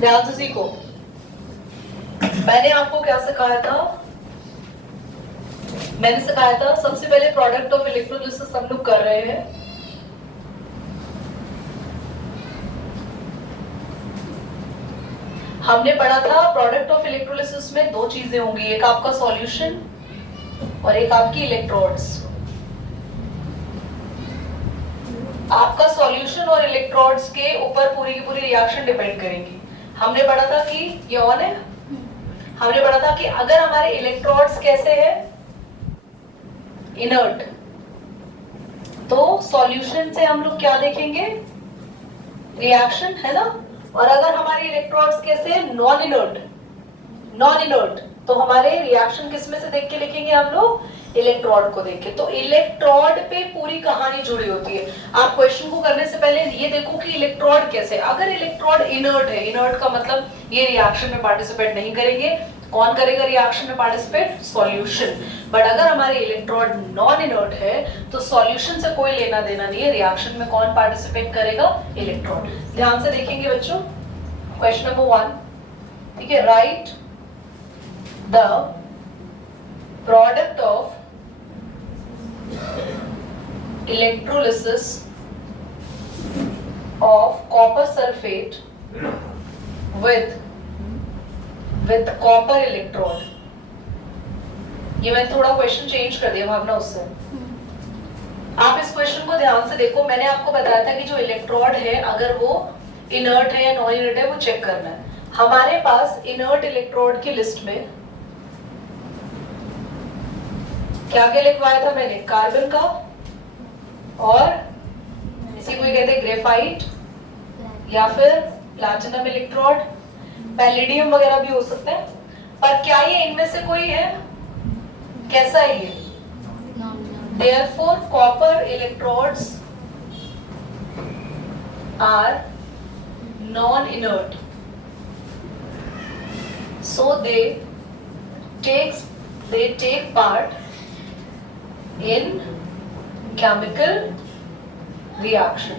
ध्यान से सीखो। मैंने आपको क्या सिखाया था? मैंने सिखाया था सबसे पहले प्रोडक्ट ऑफ इलेक्ट्रोलिसिस हम लोग कर रहे हैं। हमने पढ़ा था प्रोडक्ट ऑफ इलेक्ट्रोलिसिस में दो चीजें होंगी, एक आपका सॉल्यूशन और एक आपकी इलेक्ट्रोड्स। आपका सॉल्यूशन और इलेक्ट्रोड्स के ऊपर पूरी की पूरी रिएक्शन डिपेंड करेंगी। हमने पढ़ा था कि ये ऑन है, हमने पढ़ा था कि अगर हमारे इलेक्ट्रोड्स कैसे हैं, इनर्ट, तो सॉल्यूशन से हम लोग क्या देखेंगे, रिएक्शन, है ना। और अगर हमारे इलेक्ट्रोड्स कैसे हैं, नॉन इनर्ट, तो हमारे रिएक्शन किस में से देख के लिखेंगे हम लोग, इलेक्ट्रोड को देख के। तो इलेक्ट्रोड पे पूरी कहानी जुड़ी होती है। आप क्वेश्चन को करने से पहले ये देखो कि इलेक्ट्रोड कैसे। अगर इलेक्ट्रोड इनर्ट है, इनर्ट का मतलब ये रिएक्शन में पार्टिसिपेट नहीं करेंगे। कौन करेगा रिएक्शन में पार्टिसिपेट, सॉल्यूशन। बट अगर हमारे इलेक्ट्रोड नॉन इनर्ट है तो सॉल्यूशन से कोई लेना देना नहीं है, रिएक्शन में कौन पार्टिसिपेट करेगा, इलेक्ट्रोड। ध्यान से देखेंगे बच्चों, क्वेश्चन नंबर 1, ठीक है। Right the product of electrolysis of copper sulfate with copper electrode। ये मैंने थोड़ा क्वेश्चन चेंज कर दिया भावना उससे। आप इस क्वेश्चन को ध्यान से देखो। मैंने आपको बताया था कि जो इलेक्ट्रोड है अगर वो इनर्ट है या नॉन इनर्ट है वो चेक करना है। हमारे पास इनर्ट इलेक्ट्रोड की लिस्ट में क्या क्या लिखवाया था मैंने, कार्बन का, और इसी को कहते हैं ग्रेफाइट या फिर प्लैटिनम इलेक्ट्रोड, पैलेडियम वगैरह भी हो सकते हैं। पर क्या ये इनमें से कोई है, कैसा है ये, therefore copper electrodes are non-inert, so they take part in chemical reaction।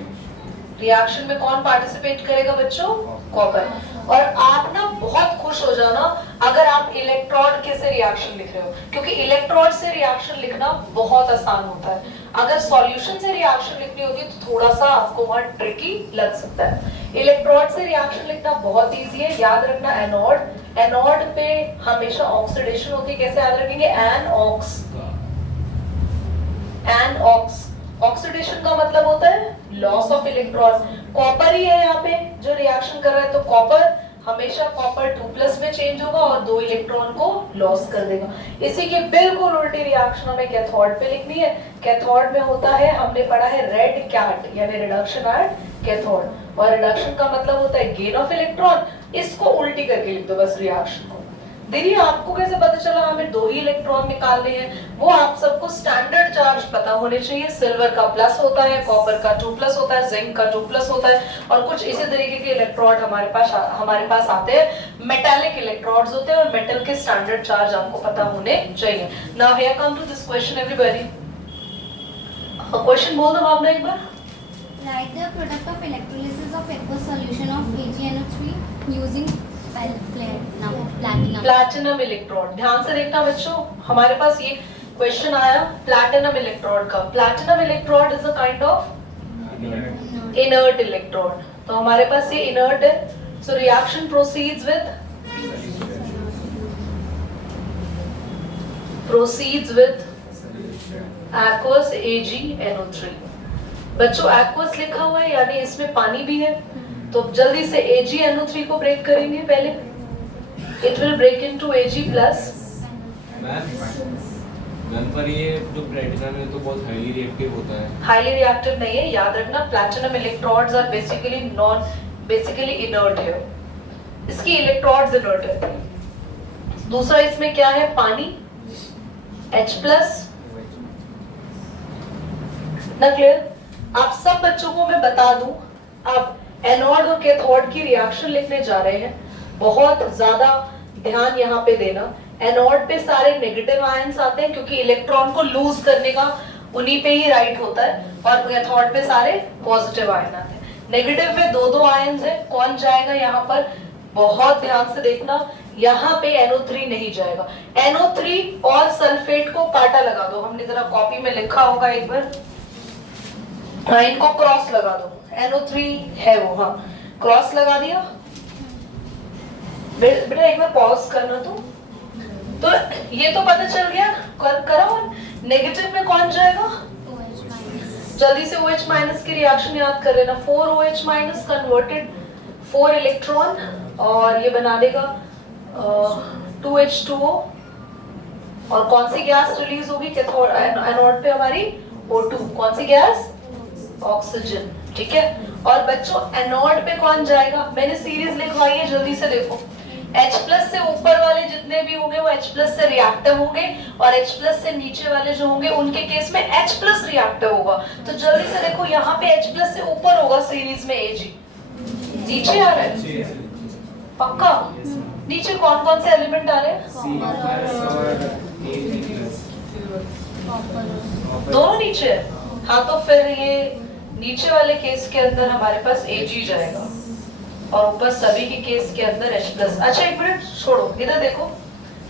Reaction में कौन पार्टिसिपेट करेगा बच्चों, कॉपर। और आप ना बहुत खुश हो जाना अगर आप इलेक्ट्रोड के से रिएक्शन लिख रहे हो, क्योंकि इलेक्ट्रोड से रिएक्शन लिखना बहुत आसान होता है। अगर सॉल्यूशन से रिएक्शन लिखनी होगी तो थोड़ा सा आपको वहां ट्रिकी लग सकता है। इलेक्ट्रोड से रिएक्शन लिखना बहुत इजी है। याद रखना एनोड, एनोड पे हमेशा ऑक्सीडेशन होती है। कैसे याद रखेंगे, एनऑक्स। ऑक्सीडेशन का मतलब होता है लॉस ऑफ इलेक्ट्रॉन। कॉपर ही है यहाँ पे जो रिएक्शन कर रहा है, तो कॉपर हमेशा कॉपर 2+ में चेंज होगा और 2 इलेक्ट्रॉन को लॉस कर देगा। इसी की बिल्कुल उल्टी रिएक्शन हमें कैथोड पे लिखनी है। कैथोड में होता है, हमने पढ़ा है रेड कैट यानी रिडक्शन एट कैथोड, और रिडक्शन का मतलब होता है गेन ऑफ इलेक्ट्रॉन। इसको उल्टी करके लिख दो बस रिएक्शन को। दीदी आपको कैसे पता चला हमें 2 ही इलेक्ट्रॉन निकालने हैं? वो आप सबको स्टैंडर्ड चार्ज पता होने चाहिए। सिल्वर का प्लस होता है, कॉपर का 2+ होता है, जिंक का 2+ होता है, और कुछ इसी तरीके के इलेक्ट्रोड हमारे पास आते हैं। मेटालिक इलेक्ट्रोड्स होते हैं और मेटल के स्टैंडर्ड चार्ज आपको पता होने चाहिए। Now here come to this question everybody. Question बोल दो भावना एक बार। Write the product of electrolysis of aqueous solution of AgNO3 using platinum electrode. ध्यान से देखना बच्चों, हमारे पास ये क्वेश्चन आया प्लैटिनम इलेक्ट्रोड का। Platinum electrode is a kind of inert electrode, तो हमारे पास ये इनर्ट है। So reaction proceeds with aqueous AgNO3। बच्चों aqueous लिखा हुआ है यानी इसमें पानी भी है, तो जल्दी से AgNO3 को ब्रेक करेंगे पहले। It will break into Ag+। Ma'am पर ये जो प्लैटिनम है तो बहुत हाईली रिएक्टिव होता है। हाईली रिएक्टिव नहीं है, याद रखना platinum electrodes are basically inert है। इसकी इलेक्ट्रोड्स इनर्ट है। दूसरा इसमें क्या है, पानी H+। ना क्लियर? आप सब बच्चों को मैं बता दूं, अब एनोड और कैथोड की रिएक्शन लिखने जा रहे हैं, बहुत ज्यादा ध्यान यहाँ पे देना। एनोड पे सारे नेगेटिव आयंस आते हैं क्योंकि इलेक्ट्रॉन को लूज करने का उन्हीं पे ही राइट होता है, और कैथोड पे सारे पॉजिटिव आयन आते हैं। नेगेटिव में दो आयंस है, कौन जाएगा यहाँ पर? बहुत ध्यान से देखना, यहाँ पे NO3 नहीं जाएगा। NO3 और सल्फेट को काटा लगा दो, हमने जरा कॉपी में लिखा होगा एक बार, हाँ इनको क्रॉस लगा दो। NO3 है वो, हाँ क्रॉस लगा दिया। बेटा एक बार पॉज करना तो ये तो पता चल गया, करो। नेगेटिव में कौन जाएगा? जल्दी से OH माइनस की रिएक्शन याद कर लेना। 4OH माइनस कन्वर्टेड 4 इलेक्ट्रॉन और ये बना देगा 2H2O। और कौन सी गैस रिलीज होगी कैथोड एनोड पे हमारी? O2। कौन सी गैस? ऑक्सीजन। ठीक है। और बच्चों एनोड पे कौन जाएगा? मैंने सीरीज लिखवाई है, जल्दी से देखो। H प्लस से ऊपर वाले जितने भी होंगे वो H प्लस से रिएक्टिव होंगे, और H प्लस से नीचे वाले जो होंगे उनके केस में H प्लस रिएक्टिव होगा। तो जल्दी से देखो, यहाँ पे H प्लस से ऊपर होगा सीरीज में Ag, नीचे आ रहा है पक्का? नीचे कौन कौन से एलिमेंट आ रहे हैं? दोनों नीचे है। हाँ तो फिर ये नीचे वाले केस के अंदर हमारे पास Ag जाएगा और ऊपर सभी के केस के अंदर H प्लस। अच्छा एक मिनट छोड़ो, इधर देखो,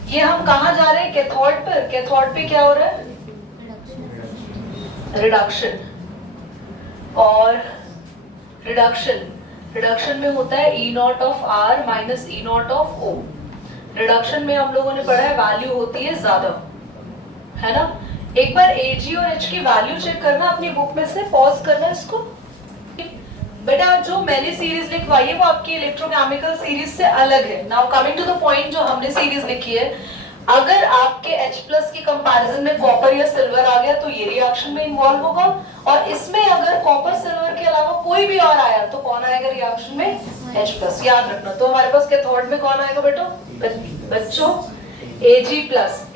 ये हम कहाँ जा रहे हैं? कैथोड पर। कैथोड पे क्या हो रहा है? रिडक्शन। और रिडक्शन में होता है E not of R minus E not of O। Reduction में हम लोगों ने पढ़ा है वैल्यू होती है ज्यादा, है ना? एक बार Ag और H की वैल्यू चेक करना अपनी बुक में से, पॉज करना इसको। बेटा जो मैंने सीरीज लिखवाई है वो आपकी इलेक्ट्रोकेमिकल सीरीज से अलग है। Now coming to the point, जो हमने सीरीज लिखी है, अगर आपके H प्लस की कंपैरिजन में कॉपर या सिल्वर आ गया तो ये रिएक्शन में इन्वॉल्व होगा, और इसमें अगर कॉपर सिल्वर के अलावा कोई भी और आया तो कौन आएगा रिएक्शन में? H plus. याद रखना। तो हमारे पास कैथोड में कौन आएगा बेटो? बच्चों Ag प्लस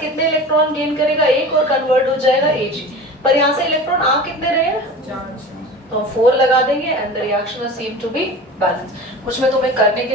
कितने इलेक्ट्रॉन गेन करेगा? एक, और कन्वर्ट हो जाएगा Ag। पर यहाँ से इलेक्ट्रॉन आ कितने रहे हैं? तो 4 लगा देंगे and the reaction seem to be balance. कुछ में तुम्हें करने के लिए